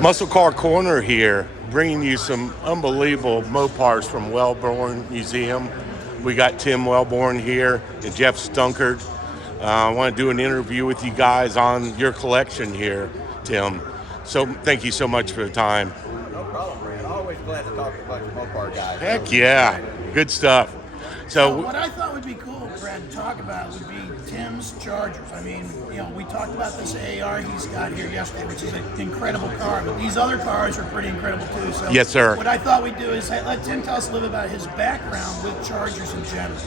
Muscle Car Corner here, bringing you some unbelievable Mopars from Welborn Museum. We got Tim Wellborn here and Geoff Stunkard. I want to do an interview with you guys on your collection here, Tim. So thank you so much for the time. No problem, Brad. Always glad to talk to a bunch of Mopar guys. Heck yeah, good stuff. So what I thought would be cool, Brad, to talk about would be Tim's Chargers. I mean, we talked about this AR he's got here yesterday, which is an incredible car, but these other cars are pretty incredible too. So yes, sir. What I thought we'd do is let Tim tell us a little bit about his background with Chargers in general.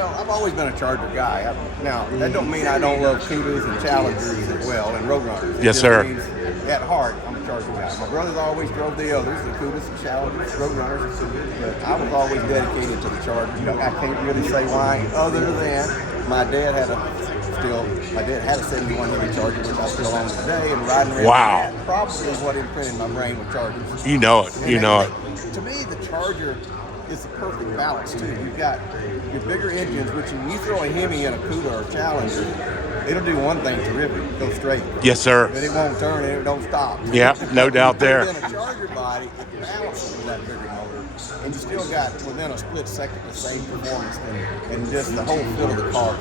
I've always been a Charger guy. Now, that don't mean I don't love Kudas and Challengers as well, and Roadrunners. Yes, sir. Means at heart, I'm a Charger guy. My brothers always drove the others, the Kudas and Challengers, Roadrunners, but I was always dedicated to the Charger. I can't really say why, other than my dad had a 71 Hemi Charger, which I still own today, and riding around. Wow. That probably is what imprinted my brain with Chargers. You know it. To me, the Charger is the perfect balance too. You've got your bigger engines, which when you throw a Hemi in a Cuda or Challenger, it'll do one thing terrific, go straight. Yes, sir. But it won't turn and it don't stop. Yeah, no doubt there. Within a Charger body, it balances with that bigger motor, and you still got within a split second the same performance and just the whole feel of the car.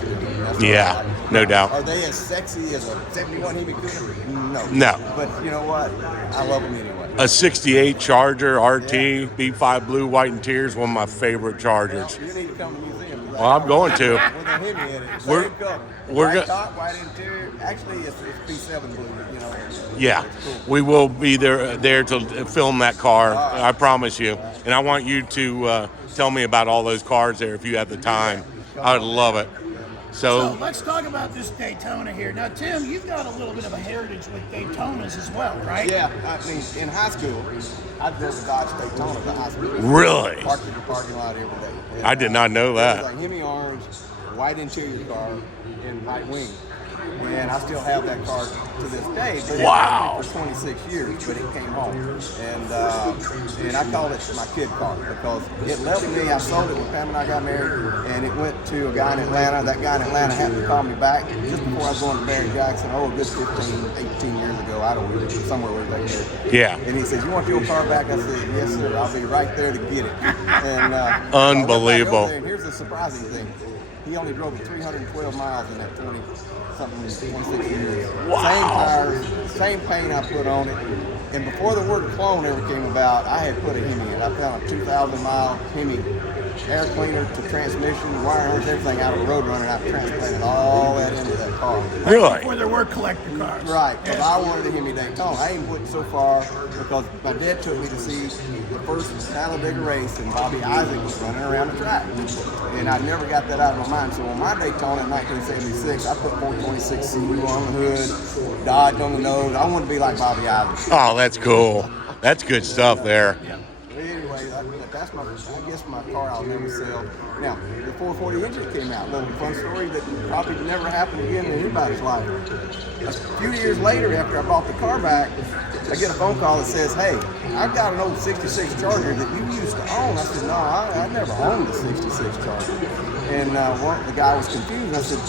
Yeah, no doubt. Are they as sexy as a 71 Hemi Cuda? No. No. But you know what? I love them anyway. A 68 Charger RT, B5 Blue, White, and Tears, one of my favorite Chargers. You need to come to the museum. Well, I'm going to. With a Hemi in it. We're white top, white interior. Actually, it's B7 blue. Yeah, cool. We will be there to film that car. I promise you. And I want you to tell me about all those cars there if you have the time. I would love it. So let's talk about this Daytona here. Now, Tim, you've got a little bit of a heritage with Daytonas as well, right? Yeah, I mean, in high school, I drove a Dodge Daytona to high school. Really? Parked in the parking lot every day. And, I did not know that. It was a Hemi orange, white interior car, and white wing. And I still have that car to this day. But wow. It for 26 years, but it came home. And I call it my kid car because it left me. I sold it when Pam and I got married, and it went to a guy in Atlanta. That guy in Atlanta happened to call me back just before I was going to Barry Jackson, a good 15, 18 years ago. I don't know, somewhere way back there. Yeah. And he says, "You want your car back?" I said, "Yes, sir. I'll be right there to get it." And unbelievable. And here's the surprising thing. He only drove 312 miles in that 26 years. Wow. Same tires, same paint I put on it. And before the word clone ever came about, I had put a Hemi in. I found a 2,000-mile Hemi air cleaner to transmission, wire harness, everything out of a Roadrunner, and I transplanted all that into that car. Really? Before there were collector cars. Right, because I wanted a Hemi Daytona. I even went so far because my dad took me to see the first Talladega race, and Bobby Isaac was running around the track. And I never got that out of my mind. So on my Daytona in 1976, I put 426 CU on the hood, Dodge on the nose. I wanted to be like Bobby Isaac. Oh, that's cool. That's good stuff there. Yeah. Anyway, that's I guess my car I'll never sell. Now, the 440 engine came out. A little fun story that probably never happened again in anybody's life. A few years later, after I bought the car back, I get a phone call that says, "Hey, I've got an old 66 Charger that you used to own." I said, "No, I never owned a 66 Charger." And the guy was confused. I said,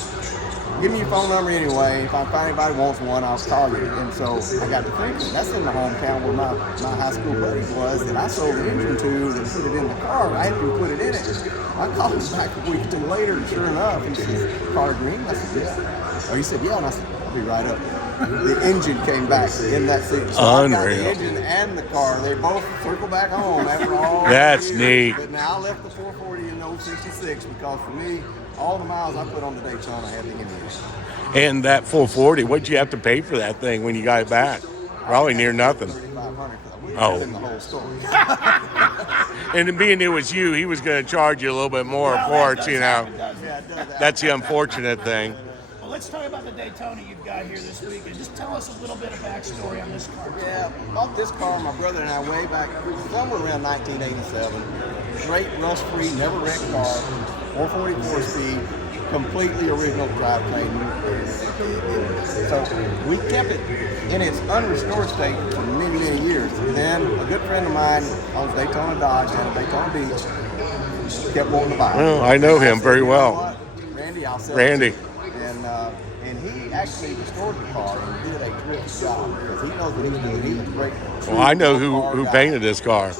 "Give me your phone number anyway. If I find anybody who wants one, I'll call you." And so I got to thinking, that's in the hometown where my high school buddy was that I sold the engine to that put it in the car. I had to put it in it. I called him back a week or two later, and sure enough, he said, "Car green?" I said, "Yeah." Oh, he said, "Yeah." And I said, "I'll be right up." The engine came back in that seat. So I got the engine and the car. They both circled back home after all. That's neat. But now I left the 440 in 066 because for me, all the miles I put on the Daytona had the Hemi. And that 440, what'd you have to pay for that thing when you got it back? Probably near nothing. $3,500. Oh. In the whole story. And being it was you, he was going to charge you a little bit more for it, you know. That's the unfortunate thing. Well, let's talk about the Daytona you've got here this week, and just tell us a little bit of backstory on this car. Yeah, bought this car, my brother and I, way back somewhere around 1987. Great rust-free, never wrecked car, 444 speed, completely original drivetrain. So we kept it in its unrestored state for many, many years. Then a good friend of mine owns Daytona Dodge down at Daytona Beach, kept wanting to buy it. Well, I know him very well. Randy, I'll sell Randy. it to you. And he he actually restored the car and did a terrific job because he knows what he's doing. He's a great. Well, I know car who guy. painted this car. And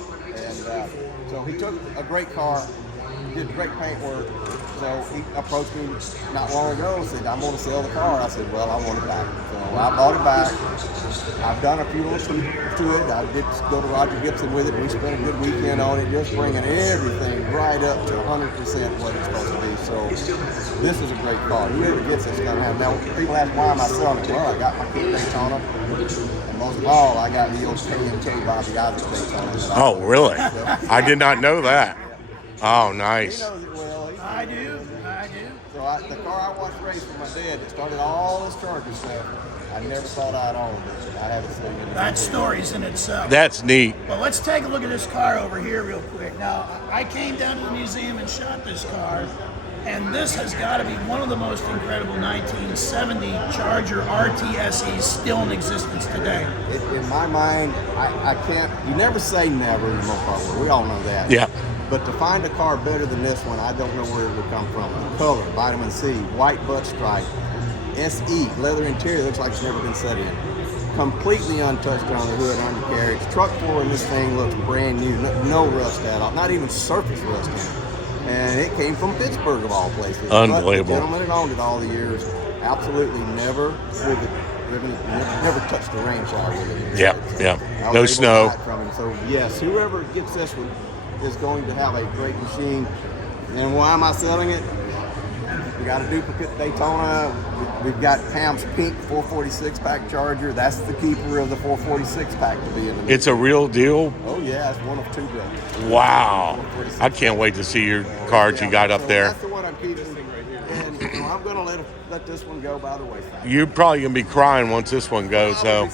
so he took a great car, did great paint work. So he approached me not long ago and said, "I'm going to sell the car." I said, "Well, I want it back." So I bought it back. I've done a few little tweaks to it. I did go to Roger Gibson with it. We spent a good weekend on it, just bringing everything right up to 100% what it's supposed to be. So this is a great car. Whoever gets it's going to have. Now, people ask, why am I selling it? Well, I got my kid Daytona. And most of all, I got the old K&K Bobby Isaac Daytona. Oh, really? I did not know that. Oh, nice. He knows it well. I do. So the car I watched race with my dad that started all this Charger stuff, I never thought I'd own it. I had to see it. That story's in itself. That's neat. But let's take a look at this car over here real quick. Now, I came down to the museum and shot this car, and this has got to be one of the most incredible 1970 Charger RTSEs still in existence today. In my mind, I can't, you never say never in the Mopar world. We all know that. Yeah. But to find a car better than this one, I don't know where it would come from. The color, vitamin C, white butt stripe, SE, leather interior, looks like it's never been set in. Completely untouched on the hood, undercarriage. Truck floor in this thing looks brand new, no rust at all, not even surface rust in it. And it came from Pittsburgh of all places. Unbelievable. But the gentleman that owned it all the years, absolutely never never touched the rain shower with it. Yeah. I was No able to snow. buy it from him. So yes, whoever gets this one is going to have a great machine. And why am I selling it? We got a duplicate Daytona. We've got Pam's pink 446 pack Charger. That's the keeper of the 446 pack to be in the. It's a real deal. Oh yeah, it's one of two built. Wow. I can't wait to see your cards you got up So there. That's the one I'm keeping. And I'm going to let this one go by the wayside. You're probably going to be crying once this one goes, so.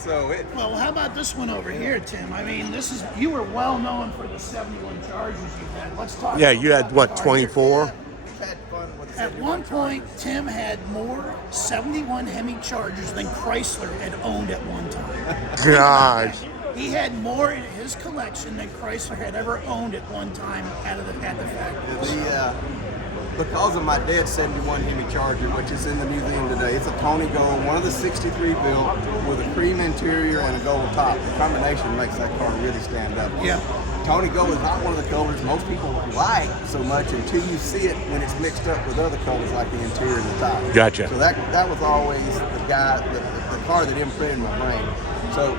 Well, how about this one over here, Tim? I mean, you were well known for the 71 Chargers you had. Let's talk Yeah, about you had, that what, car. 24? Had fun with the At 71 one point, Tim had more 71 Hemi Chargers than Chrysler had owned at one time. Gosh. He had more in his collection than Chrysler had ever owned at one time at the factory. Because of my dad's 71 Hemi Charger, which is in the museum today, it's a Tony Gold, one of the 63 built with a cream interior and a gold top. The combination makes that car really stand up. Yeah. Tony Gold is not one of the colors most people like so much until you see it when it's mixed up with other colors like the interior and the top. Gotcha. So that was always the car that imprinted my brain. So,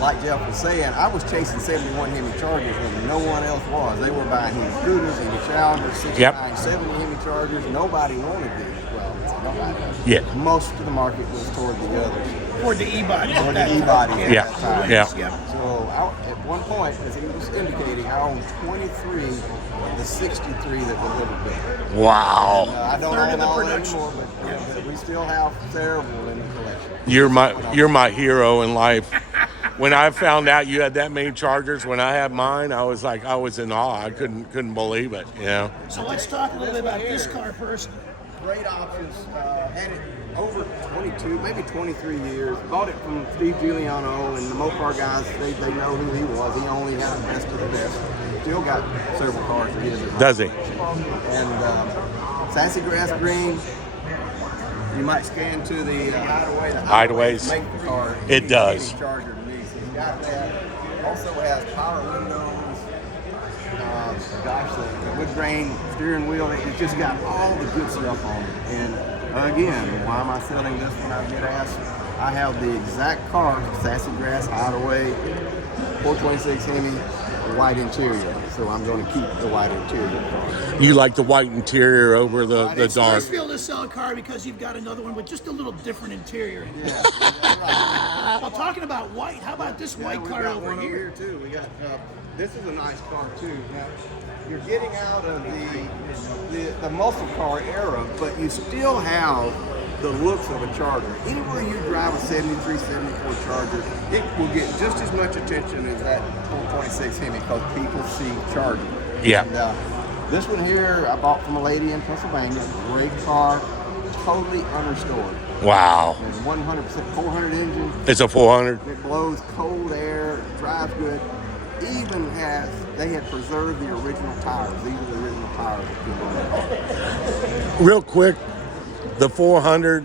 like Geoff was saying, I was chasing 71 Hemi Chargers when no one else was. They were buying Hemi Scooters, Hemi Challengers, 69, 70 Hemi Chargers. Nobody wanted these. Well, nobody. Yeah. Most of the market was toward the others. Toward the E-body. Toward the E-body at Yeah. that time. Yeah. So at one point, as he was indicating, I owned 23 of the 63 that was ever built. Wow. I don't Third of own the all production. anymore, but we still have several in the collection. You're my hero in life. When I found out you had that many Chargers, when I had mine, I was in awe. I couldn't believe it. You know. So let's talk a little bit about this car first. Great options. Had it over 22, maybe 23 years. Bought it from Steve Giuliano and the Mopar guys. They know who he was. He only had the best of the best. Still got several cars of his. Does he? And sassy grass green. You might scan to the hideaway. The Hideaways. Make the car. It does. Any Charger to me. So he's got that. Also has power windows. The wood grain steering wheel. It's just got all the good stuff on it. And again, why am I selling this when I get asked? I have the exact car, sassy grass hideaway, 426 Hemi, white interior. So I'm going to keep the white interior. You like the white interior over the It's dark. nice to be able to sell a car because you've got another one with just a little different interior. Yeah, right. Well, talking about white, how about this white we car got over one here? too. We got this is a nice car too. Now, you're getting out of the muscle car era, but you still have the looks of a Charger. Anywhere you drive a 73, 74 Charger, it will get just as much attention as that 426 Hemi because people see Charger. Yeah. And, this one here I bought from a lady in Pennsylvania. Great car, totally unrestored. Wow. And 100% 400 engine. It's a 400. It blows cold air, drives good. Even they had preserved the original tires. These are the original tires that people have. Real quick, the 400,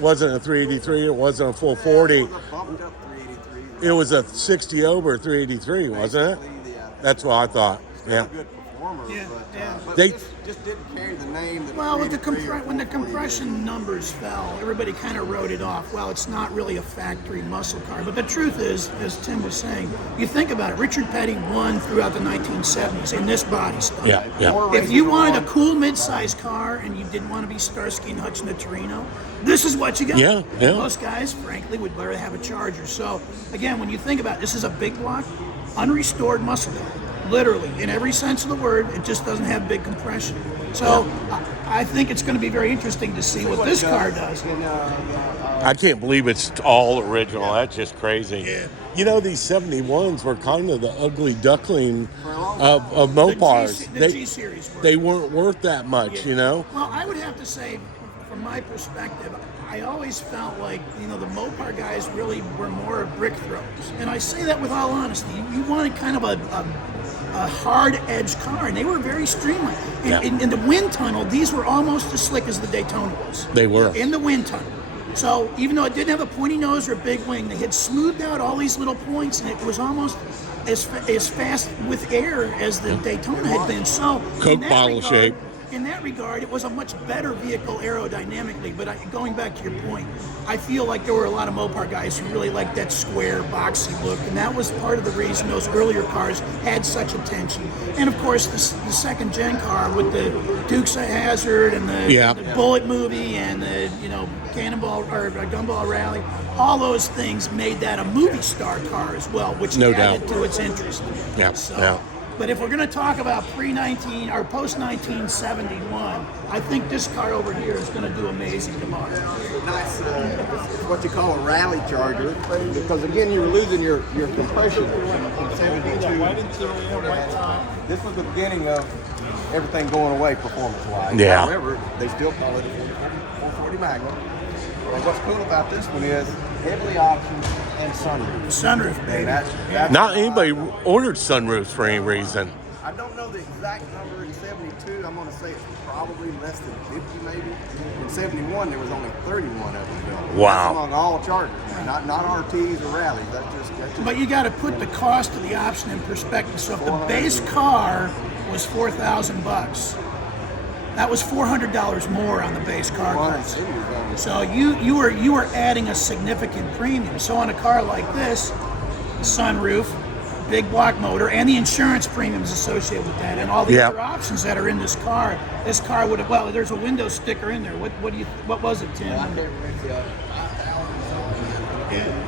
wasn't a 383. It wasn't a full 40. It was a bumped up 383. It was a 60 over 383, wasn't it? Basically, yeah. That's what I thought. Still Yeah. a good performer, Yeah, yeah. but They- just didn't carry the name that Well, with the 383 or when the 440 did. compression numbers fell, everybody kind of wrote it off. Well, it's not really a factory muscle car. But the truth is, as Tim was saying, you think about it. Richard Petty won throughout the 1970s in this body style. Yeah, yeah. More If races you wanted a won. cool mid-sized car and you didn't want to be Starsky and Hutch in the Torino, this is what you got. Yeah, yeah. Most guys, frankly, would rather have a Charger. So, again, when you think about it, this is a big block, unrestored muscle car. Literally, in every sense of the word, it just doesn't have big compression. So, I think it's going to be very interesting to see what this car does. I can't believe it's all original. That's just crazy. Yeah. You know, these 71s were kind of the ugly duckling of Mopars. The G series. They weren't worth that much, you know? Well, I would have to say, from my perspective, I always felt like, you know, the Mopar guys really were more brick throwers. And I say that with all honesty. You wanted kind of a hard-edged car, and they were very streamlined. Yeah. In the wind tunnel, these were almost as slick as the Daytona was. They were. In the wind tunnel. So even though it didn't have a pointy nose or a big wing, they had smoothed out all these little points, and it was almost as fast with air as the Daytona had been. So Coke in that bottle regard, shape. In that regard, it was a much better vehicle aerodynamically. But going back to your point, I feel like there were a lot of Mopar guys who really liked that square, boxy look, and that was part of the reason those earlier cars had such attention. And of course, the second gen car with the Dukes of Hazzard and the Bullet movie and the Cannonball or Gumball Rally, all those things made that a movie star car as well, which No added doubt. to its interest. Yeah, So, yeah. But if we're going to talk about pre-19 or post-1971, I think this car over here is going to do amazing tomorrow. Nice, what you call a rally charger, because again, you were losing your compression in 72. This was the beginning of everything going away performance-wise. Yeah. However, they still call it a 440 Magnum. And what's cool about this one is heavily optioned and sunroof. Sunroof, baby. And that's Not anybody ordered sunroofs for any reason. I don't know the exact number in 72. I'm going to say it's probably less than 50 maybe. In 71, there was only 31 of them built. Wow. That's among all chargers, not RTs or rallies. That's just But you got to put the cost of the option in perspective. So if the base car was $4,000, that was $400 more on the base car cost. So you were adding a significant premium. So on a car like this, sunroof, big block motor, and the insurance premiums associated with that, and all the other options that are in this car would have. Well, there's a window sticker in there. What was it, Tim?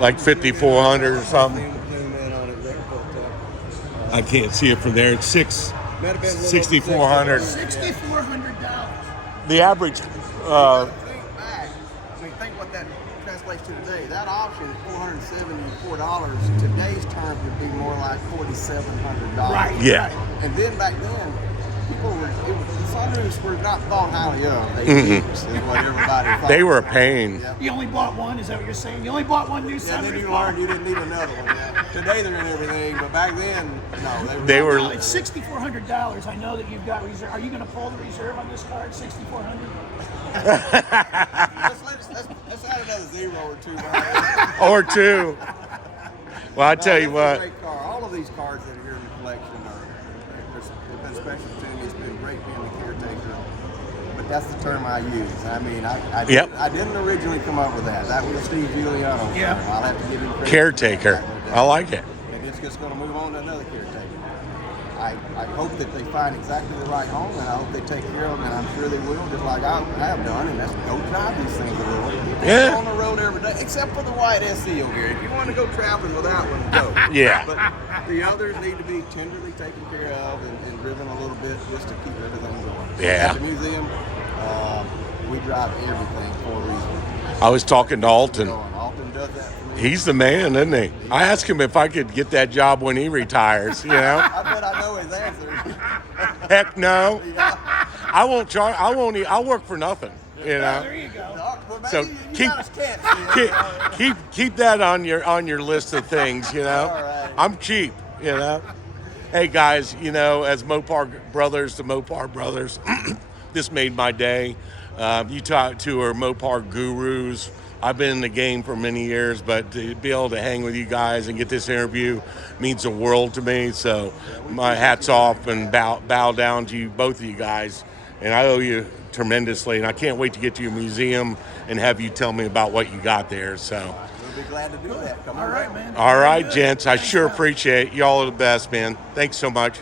Like 5,400 or something. I can't see it from there. It's 6,400. $6,400. The average. Think what that translates to today. That option is $474. Today's terms would be more like $4,700. Right. Yeah. And then back then, the sunroofs were not thought highly of. They is what everybody thought. They were a pain. Yeah. You only bought one. Is that what you're saying? You only bought one new And then sunroof. you learned you didn't need another one. Today they're in everything, but back then, no. They were. It's $6,400. I know that you've got reserve. Are you going to pull the reserve on this car at $6,400? Let's add another zero or two. Right? Or two. Well, I tell you This is a what. great car. All of these cars that are here in the collection they've been special to me. It's been great being the caretaker. But that's the term I use. I mean, I didn't originally come up with that. That was Steve Giuliano. Yeah. I'll have to give him credit. Caretaker. I like it. And it's just going to move on to another caretaker. I hope that they find exactly the right home, and I hope they take care of them, and I'm sure they will, just like I have done, and that's go drive these things a little. Yeah. Go on the road every day, except for the white SE over here. If you want to go traveling with that one, go. Yeah. But the others need to be tenderly taken care of and driven a little bit just to keep everything going. Yeah. At the museum, we drive everything for a reason. I was talking to Alton. Alton does that for me. He's the man, isn't he? I asked him if I could get that job when he retires, you know? I bet I know his answer. Heck no. Yeah. I won't charge. I'll work for nothing, you know? There you go. Well, maybe So you keep- got a chance, Keep that on your list of things, you know? All right. I'm cheap, you know? Hey, guys, you know, as Mopar brothers to Mopar brothers, this made my day. You talk to our Mopar gurus, I've been in the game for many years, but to be able to hang with you guys and get this interview means the world to me. So my hat's off and bow down to you, both of you guys. And I owe you tremendously. And I can't wait to get to your museum and have you tell me about what you got there. So, We'll be glad to do that. Come All on right, down. man. all right, Good. gents. I Thanks, sure pal. appreciate it. Y'all are the best, man. Thanks so much.